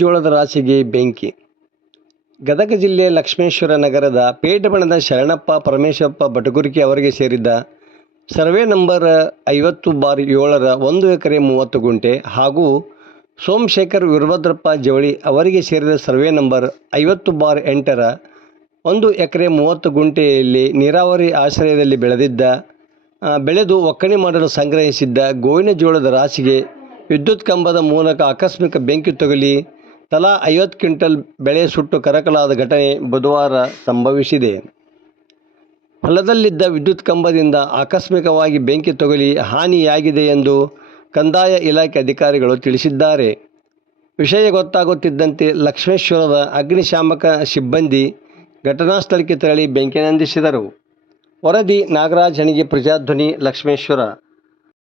ಜೋಳದ ರಾಶಿಗೆ ಬೆಂಕಿ. ಗದಗ ಜಿಲ್ಲೆ ಲಕ್ಷ್ಮೇಶ್ವರ ನಗರದ ಪೇಟಬಣದ ಶರಣಪ್ಪ ಪರಮೇಶ್ವರಪ್ಪ ಬಟಗುರಿಕೆ ಅವರಿಗೆ ಸೇರಿದ್ದ ಸರ್ವೆ ನಂಬರ್ ಐವತ್ತು ಬಾರ್ ಏಳರ ಒಂದು ಎಕರೆ ಮೂವತ್ತು ಗುಂಟೆ ಹಾಗೂ ಸೋಮಶೇಖರ್ ವೀರಭದ್ರಪ್ಪ ಜವಳಿ ಅವರಿಗೆ ಸೇರಿದ ಸರ್ವೆ ನಂಬರ್ ಐವತ್ತು ಬಾರ್ ಎಂಟರ ಒಂದು ಎಕರೆ ಮೂವತ್ತು ಗುಂಟೆಯಲ್ಲಿ ನೀರಾವರಿ ಆಶ್ರಯದಲ್ಲಿ ಬೆಳೆದಿದ್ದ ಬೆಳೆದು ಒಕ್ಕಣೆ ಮಾಡಲು ಸಂಗ್ರಹಿಸಿದ್ದ ಗೋವಿನ ಜೋಳದ ರಾಶಿಗೆ ವಿದ್ಯುತ್ ಕಂಬದ ಮೂಲಕ ಆಕಸ್ಮಿಕ ಬೆಂಕಿ ತಗುಲಿ ತಲಾ ಐವತ್ತು ಕ್ವಿಂಟಲ್ ಬೆಳೆ ಸುಟ್ಟು ಕರಕಲಾದ ಘಟನೆ ಬುಧವಾರ ಸಂಭವಿಸಿದೆ. ಹೊಲದಲ್ಲಿದ್ದ ವಿದ್ಯುತ್ ಕಂಬದಿಂದ ಆಕಸ್ಮಿಕವಾಗಿ ಬೆಂಕಿ ತಗುಲಿ ಹಾನಿಯಾಗಿದೆ ಎಂದು ಕಂದಾಯ ಇಲಾಖೆ ಅಧಿಕಾರಿಗಳು ತಿಳಿಸಿದ್ದಾರೆ. ವಿಷಯ ಗೊತ್ತಾಗುತ್ತಿದ್ದಂತೆ ಲಕ್ಷ್ಮೇಶ್ವರದ ಅಗ್ನಿಶಾಮಕ ಸಿಬ್ಬಂದಿ ಘಟನಾ ಸ್ಥಳಕ್ಕೆ ತೆರಳಿ ಬೆಂಕಿ ನಂದಿಸಿದರು. ವರದಿ ನಾಗರಾಜನಿಗೆ ಪ್ರಜಾಧ್ವನಿ ಲಕ್ಷ್ಮೇಶ್ವರ.